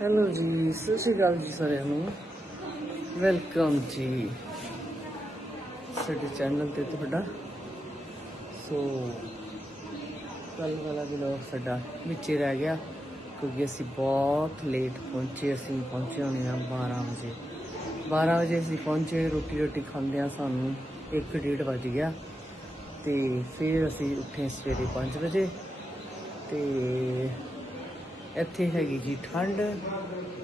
Hello ਜੀ, ਸਤਿ ਸ਼੍ਰੀ ਅਕਾਲ ਜੀ ਸਾਰਿਆਂ ਨੂੰ। ਵੈਲਕਮ ਜੀ। ਸਾਡੇ ਚੈਨਲ ਤੇ ਤੁਹਾਡਾ। ਸੋ ਕੱਲ ਵਾਲਾ ਵਲੌਗ ਸਾਡਾ ਵਿੱਚੇ ਰਹਿ ਗਿਆ, ਕਿਉਂਕਿ ਅਸੀਂ ਬਹੁਤ ਲੇਟ ਪਹੁੰਚੇ, ਅਸੀਂ ਪਹੁੰਚੇ ਹੋਣੇ ਆ 12 ਵਜੇ। 12 ਵਜੇ ਅਸੀਂ ਪਹੁੰਚੇ ਰੋਟੀ ਰੋਟੀ ਖਾਂਦਿਆਂ ਸਾਨੂੰ 1:30 ਵੱਜ ਗਿਆ। ਤੇ ਫਿਰ ਅਸੀਂ ਉੱਠੇ ਸਵੇਰੇ 5 ਵਜੇ। ਤੇ ਇੱਥੇ ਹੈਗੀ ਜੀ ਠੰਡ।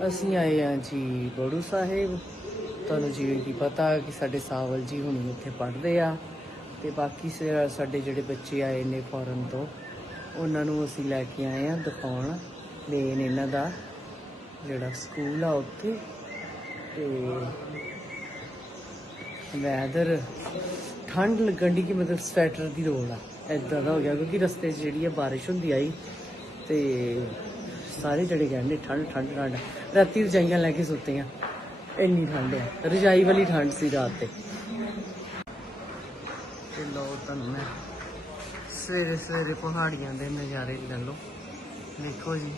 ਅਸੀਂ ਆਏ ਆ ਜੀ ਬੜੂ ਸਾਹਿਬ। ਤੁਹਾਨੂੰ ਜਿਵੇਂ ਕਿ ਪਤਾ ਕਿ ਸਾਡੇ ਸਾਵਲ ਜੀ ਹੁਣੀ ਇੱਥੇ ਪੜ੍ਹਦੇ ਆ ਤੇ ਬਾਕੀ ਸ- ਸਾਡੇ ਜਿਹੜੇ ਬੱਚੇ ਆਏ ਨੇ ਫੋਰਨ ਤੋਂ, ਉਹਨਾਂ ਨੂੰ ਅਸੀਂ ਲੈ ਕੇ ਆਏ ਆ ਦਿਖਾਉਣ। ਮੇਨ ਇਹਨਾਂ ਦਾ ਜਿਹੜਾ ਸਕੂਲ ਆ ਉੱਥੇ। ਤੇ ਵੈਦਰ ਠੰਡ ਲੱਗਣ ਦੀ ਕਿ ਮਤਲਬ ਸਵੈਟਰ ਦੀ ਲੋੜ ਆ। ਏਦਾਂ ਦਾ ਹੋ ਗਿਆ ਕਿਉਂਕਿ ਰਸਤੇ 'ਚ ਜਿਹੜੀ ਆ ਬਾਰਿਸ਼ ਹੁੰਦੀ ਆਈ ਤੇ ਸਾਰੇ ਜਿਹੜੇ ਕਹਿੰਦੇ ਠੰਡ ਠੰਡ ਠੰਡ। ਰਾਤੀ ਰਜਾਈਆਂ ਲੈ ਕੇ ਸੁੱਤੇ ਆ ਇੰਨੀ ਠੰਡ ਆ। ਰਜਾਈ ਵਾਲੀ ਠੰਡ ਸੀ ਰਾਤ ਤੇ। ਤੇ ਲਓ ਤੁਹਾਨੂੰ ਮੈਂ ਸਵੇਰੇ ਸਵੇਰੇ ਪਹਾੜੀਆਂ ਦੇ ਨਜ਼ਾਰੇ ਲੈ ਲਓ। ਦੇਖੋ ਜੀ,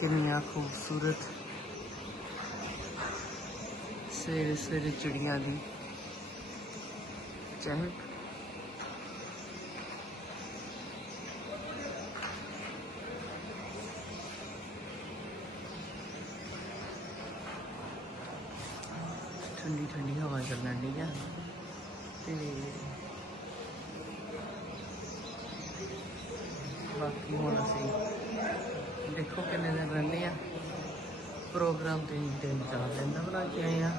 ਕਿੰਨੀਆਂ ਖੂਬਸੂਰਤ ਸਵੇਰੇ ਸਵੇਰੇ ਚਿੜੀਆਂ ਦੀ ਚਹਿਕ। ਠੰਡੀ ਠੰਡੀ ਹਵਾ ਚੱਲਣ ਡਈ ਆ। ਤੇ ਬਾਕੀ ਹੁਣ ਅਸੀਂ ਦੇਖੋ ਕਿੰਨੇ ਦਿਨ ਰਹਿੰਦੇ ਆ। ਪ੍ਰੋਗਰਾਮ ਤਿੰਨ ਦਿਨ ਚਾਰ ਦਿਨ ਦਾ ਬਣਾ ਕੇ ਆਏ ਆ।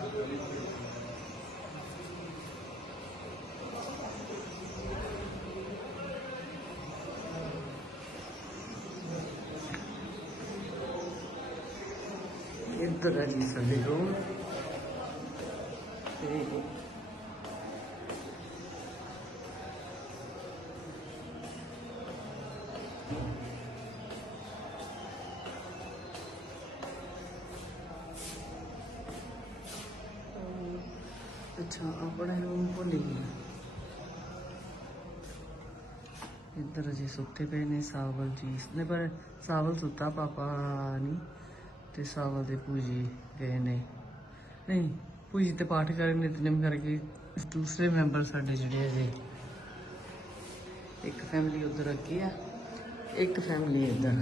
ਇੱਧਰ ਆ ਜੀ ਸਾਡੇ ਰੂਮ ਅੱਛਾ ਆਪਣਾ ਰੂਮ ਭੁੱਲ ਗਈ ਇੱਧਰ ਜੀ ਸੁੱਤੇ ਪਏ ਨੇ ਸਾਵਲ ਜੀ। ਨੇ ਪਰ ਸਾਵਲ ਸੁੱਤਾ, ਪਾਪਾ ਨਹੀਂ, ਤੇ ਸਾਵਲ ਦੇ ਪੂਜੀ ਗਏ ਨੇ। ਨਹੀਂ ਪੂਜੀ ਤੇ ਪਾਠ ਕਰਨ ਨਿਤਨੇਮ ਕਰਕੇ ਦੂਸਰੇ ਮੈਂਬਰ ਸਾਡੇ ਜਿਹੜੇ ਅਜੇ, ਇੱਕ ਫੈਮਿਲੀ ਉਧਰ ਅੱਗੇ ਆ, ਇੱਕ ਫੈਮਿਲੀ ਇੱਧਰ।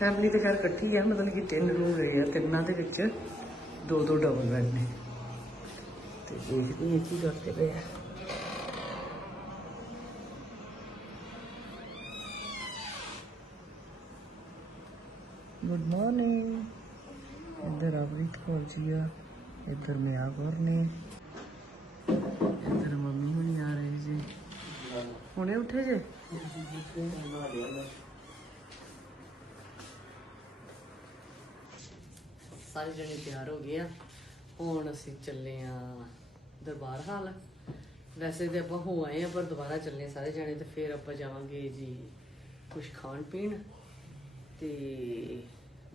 ਫੈਮਿਲੀ ਤੇ ਘਰ ਇਕੱਠੀ ਆ, ਮਤਲਬ ਕਿ ਤਿੰਨ ਰੂਮ ਹੈਗੇ ਆ, ਤਿੰਨਾਂ ਦੇ ਵਿੱਚ ਦੋ ਦੋ ਡਬਲ ਬੈੱਡ ਨੇ। ਤੇ ਦੇਖਦੇ ਹਾਂ ਕੀ ਕਰਦੇ ਪਏ ਆ ਗੁੱਡ ਮਾਰਨਿੰਗ ਇੱਧਰ ਅਵਰੀਤ ਕੌਰ ਜੀ ਆ, ਇੱਧਰ ਮਿਆ ਕੌਰ ਨੇ। ਇੱਧਰ ਮੰਮੀ ਹੁਣੀ ਆ ਰਹੇ ਜੀ। ਹੁਣੇ ਉੱਠੇ ਜੇ? ਸਾਰੇ ਜਣੇ ਤਿਆਰ ਹੋ ਗਏ ਆ। ਹੁਣ ਅਸੀਂ ਚੱਲੇ ਆ ਦਰਬਾਰ ਹਾਲ ਵੈਸੇ ਤੇ ਆਪਾਂ ਹੋ ਆਏ ਆ, ਪਰ ਦੁਬਾਰਾ ਚੱਲੇ ਸਾਰੇ ਜਾਣੇ ਤੇ ਫਿਰ ਆਪਾਂ ਜਾਵਾਂਗੇ ਜੀ ਕੁਝ ਖਾਣ ਪੀਣ ਤੇ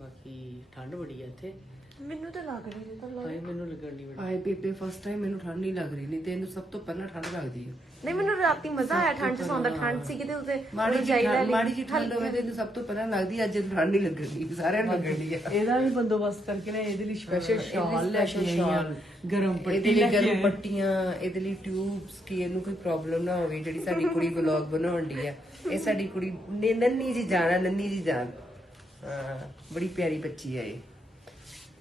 ਬਾਕੀ ਠੰਡ ਬੜੀ ਆ ਇੱਥੇ। ਮੈਨੂੰ ਤਾਂ ਲੱਗ ਰਹੀ ਜਿੱਦਾਂ ਲੱਗ ਭਾਈ ਮੈਨੂੰ ਲੱਗਣ ਨਹੀਂ ਬੜੀ। ਆਏ ਬੇਬੇ ਫਸਟ ਟਾਈਮ ਮੈਨੂੰ ਠੰਡ ਨਹੀਂ ਲੱਗ ਰਹੀ ਨਹੀਂ ਤੇ ਇਹਨੂੰ ਸਭ ਤੋਂ ਪਹਿਲਾਂ ਠੰਡ ਲੱਗਦੀ ਹੈ ਨਹੀਂ ਮੈਨੂੰ ਰਾਤੀ ਮਜ਼ਾ ਆਇਆ ਠੰਡ ਚ ਸੌਂਦਾ ਠੰਡ ਸੀ ਕਿਤੇ ਉਤੇ ਮਾੜੀ ਜਿਹੀ ਠੰਡ- ਮਾੜੀ ਜਿਹੀ ਠੰਡ ਹੋਵੇ ਤੇ ਇਹਨੂੰ ਸਭ ਤੋਂ ਪਹਿਲਾਂ ਲੱਗਦੀ ਹੈ, ਅੱਜ ਇਹਨੂੰ ਠੰਡ ਨਹੀਂ ਲੱਗਣੀ ਸਾਰਿਆਂ ਨੂੰ ਲੱਗਣੀ ਹੈ ਇਹਦਾ ਵੀ ਬੰਦੋਬਸਤ ਕਰਕੇ ਨਾ ਇਹਦੇ ਲਈ ਸਪੈਸ਼ਲ ਸ਼ਾਲ ਲੈ ਕੇ ਆਈ ਆ ਗਰਮ ਇਹਦੇ ਪੱਟੀ ਲਈ ਲੈ ਕੇ ਗਰਮ ਆਈ। ਪੱਟੀਆਂ ਇਹਦੇ ਲਈ ਟਿਊਬਸ ਕਿ ਇਹਨੂੰ ਕੋਈ ਪ੍ਰੋਬਲਮ ਨਾ ਹੋਵੇ ਜਿਹੜੀ ਸਾਡੀ ਕੁੜੀ ਵਲੌਗ ਬਣਾਉਣ ਦੀ ਹੈ ਇਹ ਸਾਡੀ ਕੁੜੀ ਨੇ ਨੰਨੀ ਜੀ ਹੈ ਨੰਨੀ ਜੀ ਜਾਨ ਹਾਂ। ਬੜੀ ਪਿਆਰੀ ਬੱਚੀ ਹੈ ਇਹ।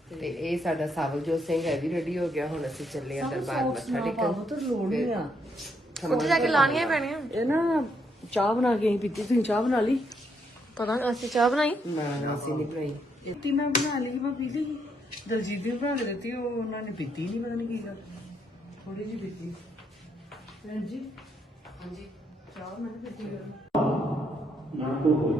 ਤੇ ਇਹ ਸਾਡਾ ਸਾਵਲਜੋਤ ਸਿੰਘ ਹੈ ਵੀ ਰੈਡੀ ਹੋ ਗਿਆ ਹੁਣ ਅਸੀਂ ਚੱਲੇ ਆ ਦਰਬਾਰ ਮੱਥਾ ਟੇਕਣ। ਉਹ ਤਾਂ ਲੋੜ ਨਹੀਂ ਆ। ਉੱਥੇ ਜਾ ਕੇ ਲਾਣੀਆਂ ਹੀ ਪੈਣੀਆਂ। ਇਹ ਨਾ ਚਾਹ ਬਣਾ ਕੇ ਅਸੀਂ ਪੀਤੀ ਤੁਸੀਂ ਚਾਹ ਬਣਾ ਲਈ? ਪਤਾ ਨੀ ਅਸੀਂ ਚਾਹ ਬਣਾਈ? ਨਾ ਨਾ ਅਸੀਂ ਨਹੀਂ ਬਣਾਈ। ਇੱਤੀ ਮੈਂ ਬਣਾ ਲਈ ਮੈਂ ਪੀ ਲਈ। ਦਲਜੀਤ ਦੀ ਬਣਾ ਕੇ ਦਿੱਤੀ ਉਹ ਉਹਨਾਂ ਨੇ ਪੀਤੀ ਨਹੀਂ ਪਤਾ ਨਹੀਂ ਕੀ ਗੱਲ। ਥੋੜੀ ਜਿਹੀ ਪੀਤੀ। ਭੈਣ ਜੀ? ਹਾਂਜੀ। ਚਾਹ ਮੈਂ ਨਹੀਂ ਪੀਤੀ। ਨਾ ਕੋ ਹੋਏ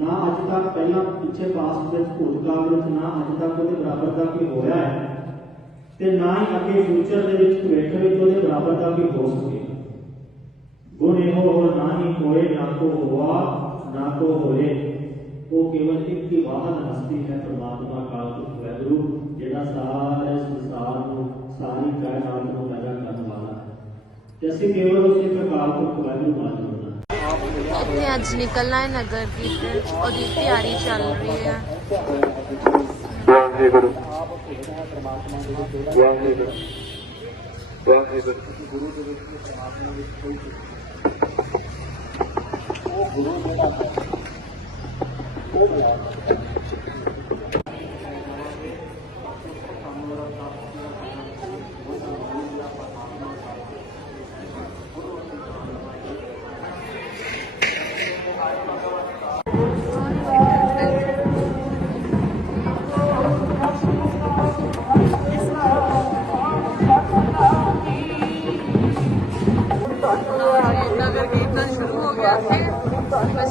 ਨਾ ਅੱਜ ਤੱਕ ਪਹਿਲਾਂ ਪਿੱਛੇ ਪਾਸਟ ਵਿੱਚ ਭੂਤਕਾਲ ਵਿੱਚ, ਨਾ ਅੱਜ ਤੱਕ ਉਹਦੇ ਬਰਾਬਰ ਦਾ ਕੋਈ ਹੋਇਆ ਹੈ? ਤੇ ਨਾ ਹੀ ਅੱਗੇ ਫਿਊਚਰ ਦੇ ਵਿੱਚ ਭਵਿੱਖ ਵਿੱਚ ਉਹਦੇ ਬਰਾਬਰ ਦਾ ਕੋਈ ਹੋ ਸਕੇ? ਗੁਣ ਇਹੋ ਹੋਰ ਨਾ ਹੀ ਹੋਏ, ਨਾ ਕੋ ਹੋਆ, ਨਾ ਕੋ ਹੋਏ। ਉਹ ਕੇਵਲ ਇੱਕ ਹੀ ਵਾਹਨ ਹਸਤੀ ਹੈ, ਪ੍ਰਮਾਤਮਾ ਕਾਲ ਪੁਰਖ ਜਿਹੜਾ ਸਾਰੇ ਸੰਸਾਰ ਨੂੰ, ਸਾਰੀ ਕਾਇਨਾਤ ਨੂੰ ਪੈਦਾ ਕਰਨ ਵਾਲਾ ਹੈ। ਤੇ ਅਸੀਂ ਕੇਵਲ ਉਸੇ ਪ੍ਰਕਾਰ ਤੋਂ ਵਾਹਿਗੁਰੂ ਮਾਨ ਜੁੜਨਾ ਇੱਥੇ ਅੱਜ ਨਿਕਲਣਾ ਹੈ ਨਗਰ ਕੀਰਤਨ ਉਹਦੀ ਤਿਆਰੀ ਚੱਲ ਰਹੀ ਹੈ ਵਾਹਿਗੁਰੂ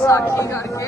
ਇੱਥੇ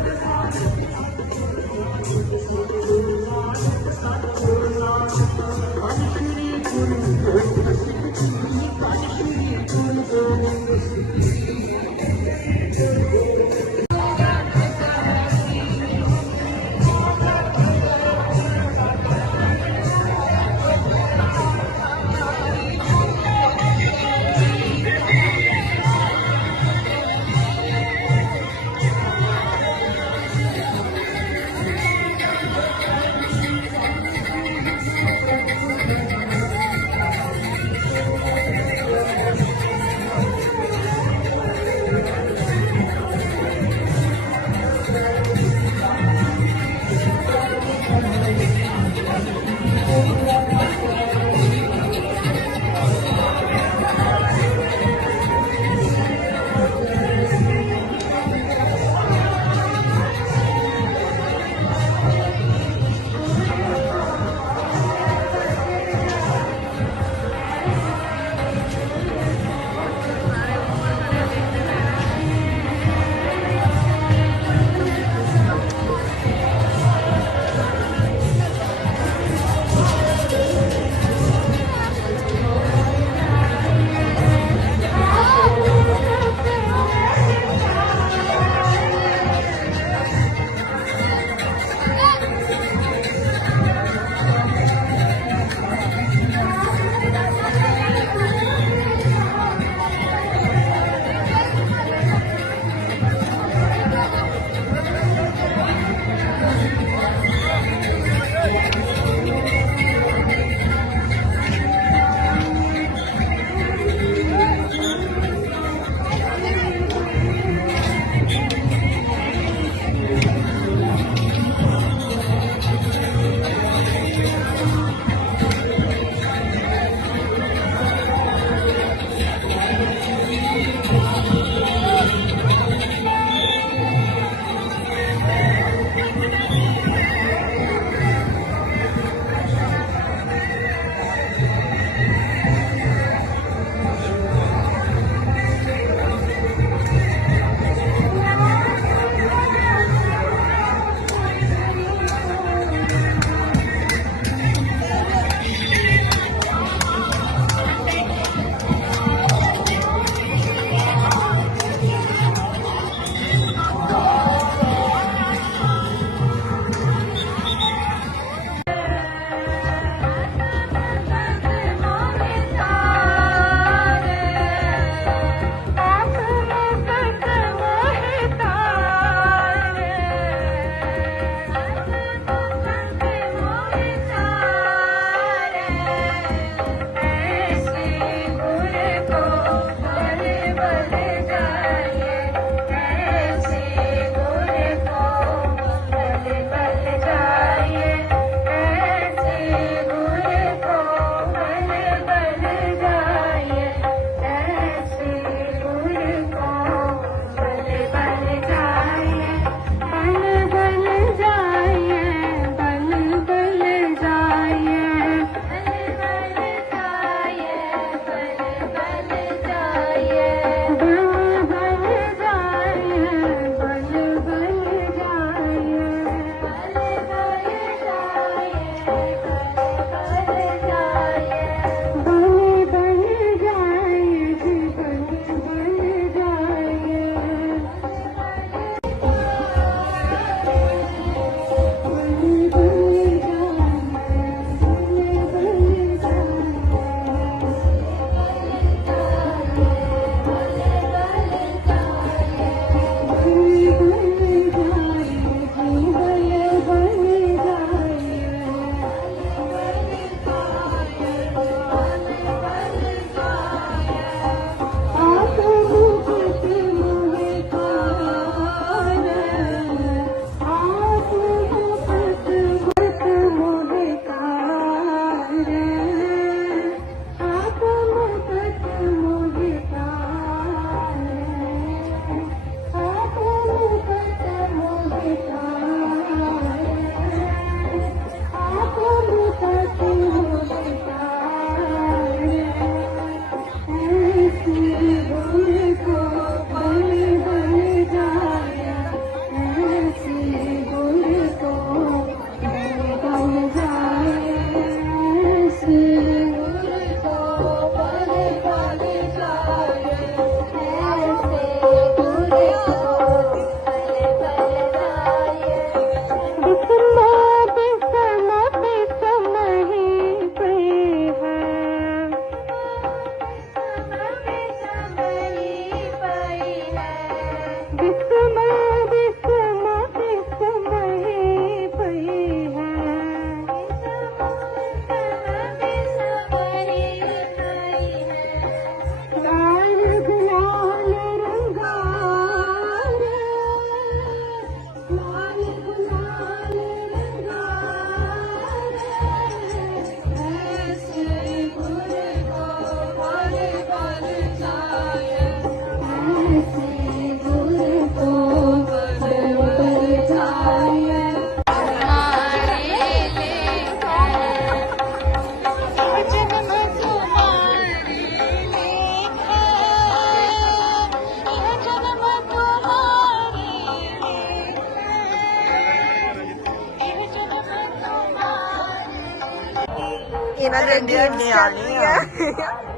ਵਿਸਾਖੀ ਕਰਕੇ ਇਹਨਾਂ ਦੇ ਗੇਮਸ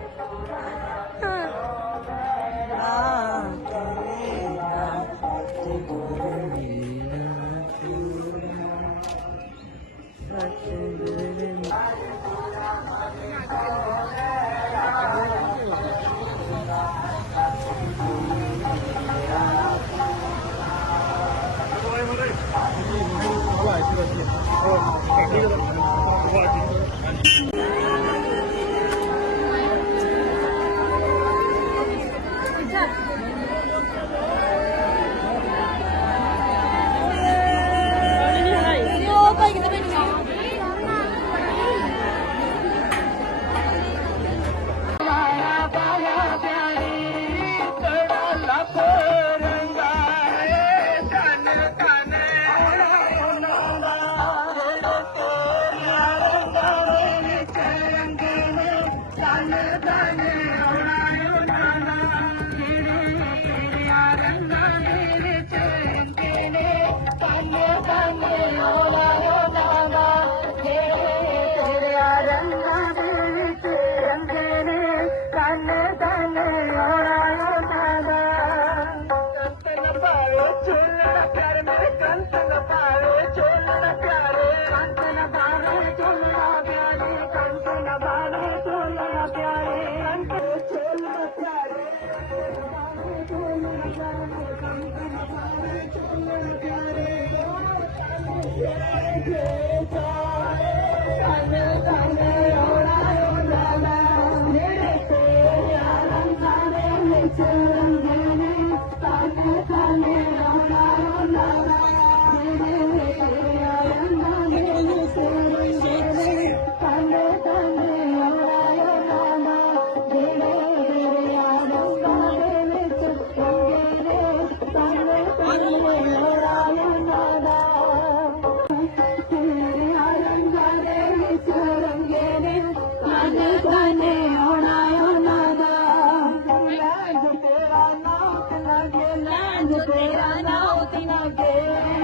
I'm gonna go ਸਾਂਝ ਤੇਰਾ ਨਾ ਉਤਨਾ ਗੇ